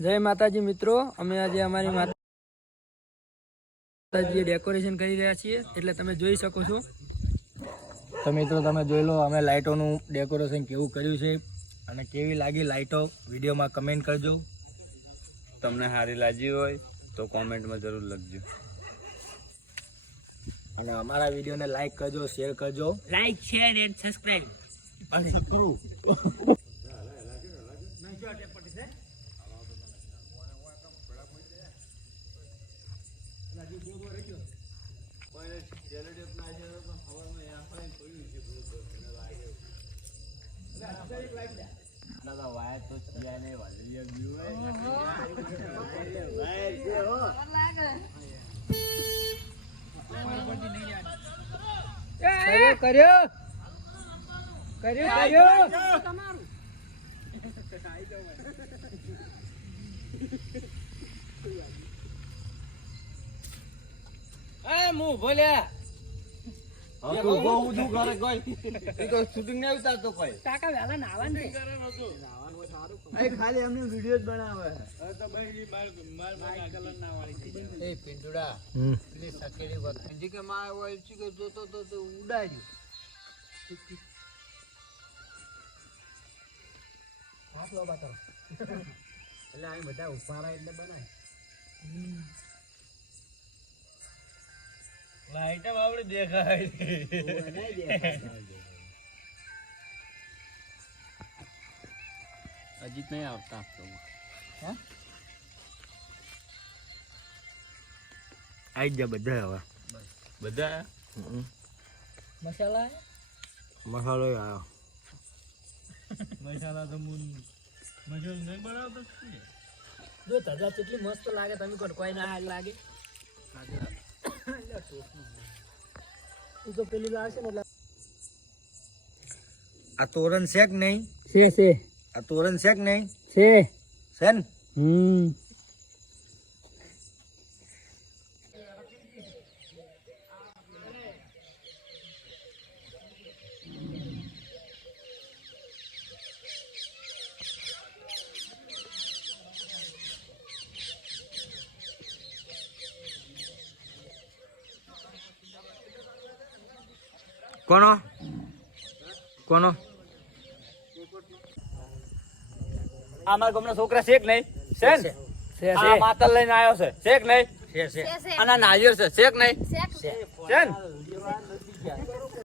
જય માતાજી મિત્રો અમે આજે અમારી માતાજી ડેકોરેશન કરી રહ્યા છીએ એટલે તમે જોઈ શકો છો. તો મિત્રો તમે જોઈ લો અમે લાઇટોનું ડેકોરેશન કેવું કર્યું છે અને કેવી લાગી લાઇટો? વિડીયોમાં કમેન્ટ કરજો. તમને સારી લાગી હોય તો કોમેન્ટમાં જરૂર લખજો. અને અમારા વિડીયોને લાઈક કરજો શેર કરજો. લાઈક શેર એન્ડ સબસ્ક્રાઇબ કર્યો કર્યો કર્યો આ મુ ભોલ્યા. કાકા વેલા નાવા ને એ પિંડુડા હમ. પેલી સકેલી વખત કે માં હોય છે કે જોતો તો તો ઉડાડ્યું. એટલે અહીં બધા ઊભા એટલે બનાય. લાઈટ દેખાય અજીત નહીં આવતા. આવી જા બધા હવે. બધા? મસાલા? મસાલો આવ્યો મસાલા તો મુન મજો નહીં બનાવતો. જો ધજા કેટલી મસ્ત લાગે. તમે કોઈ કોઈ ના લાગે. તું તો પેલી લાવશે ને એટલે આ તોરણ છે કે નહીં? છે છે. આ તોરણ છે કે નહીં? છે. છે ને? હમ. કોનો? કોનો? અમારા ગામના છોકરા છે કે નહીં? છે ને છે આ માતલ લઈને આવ્યો છે. છે કે નહીં? છે છે અને નાયર છે. છે કે નહીં છે